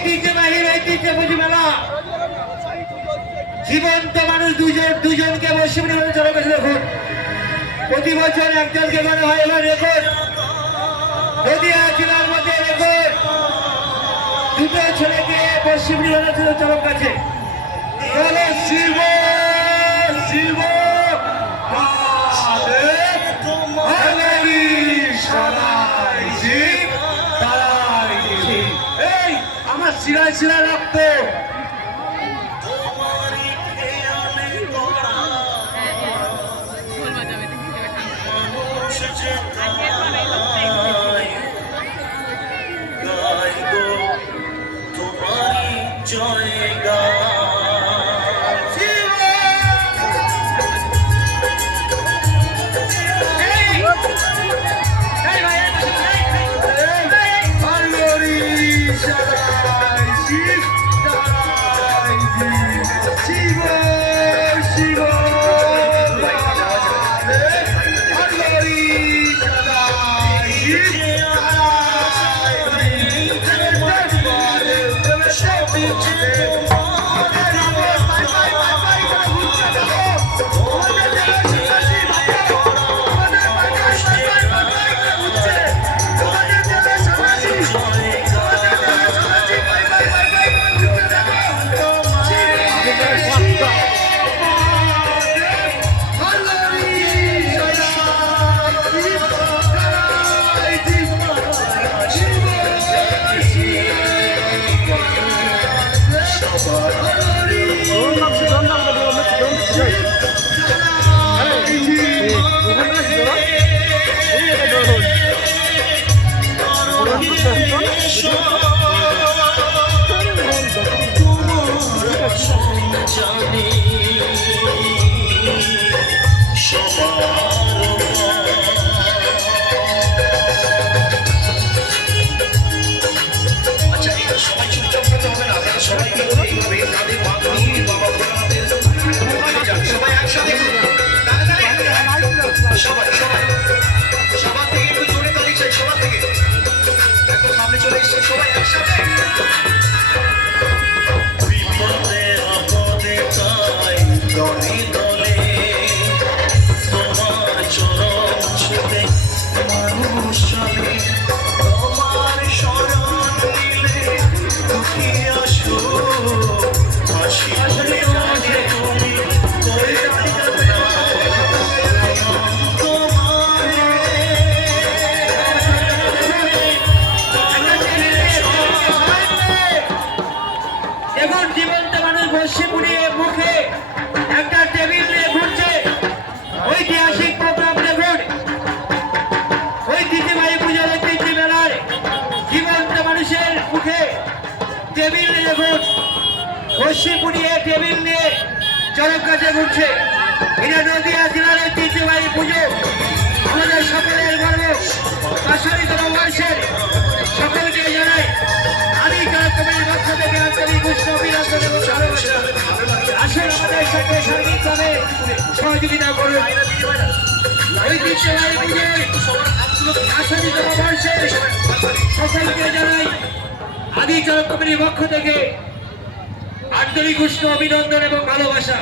ঐতিহ্যবাহী মেলা জীবন্ত মানুষ দুজনকে বসিয়ে চলে গেছে। দেখুন প্রতি বছর একজনকে মনে হয় এবার রেকর্ড নদিয়া জেলার মধ্যে রেকর্ড দুটো ছেলেকে বসিয়ে ছিল চরম কাছে। শিব শিব আমার শিরায় শিরায় রক্ত টেবিল নিয়ে চরম কাছে ঘুরছে। এটা নদিয়া জেলার ঐতিহ্যবাহী পুজো, আমাদের সকলের গর্ব। কাশারিতম বর্ষের সকলকে জানাই আদি কারকমের পক্ষ থেকে আন্তরিক উষ্ণ অভিনন্দন এবং ভালোবাসা। আসেন আমাদের সাথে সার্বিকভাবে সহযোগিতা করুন। ঐতিহ্যবাহী পুজোর কাশারিতম বর্ষের সকলকে জানাই আদি কারকমের পক্ষ থেকে আন্তরিক উষ্ণ অভিনন্দন এবং ভালোবাসা।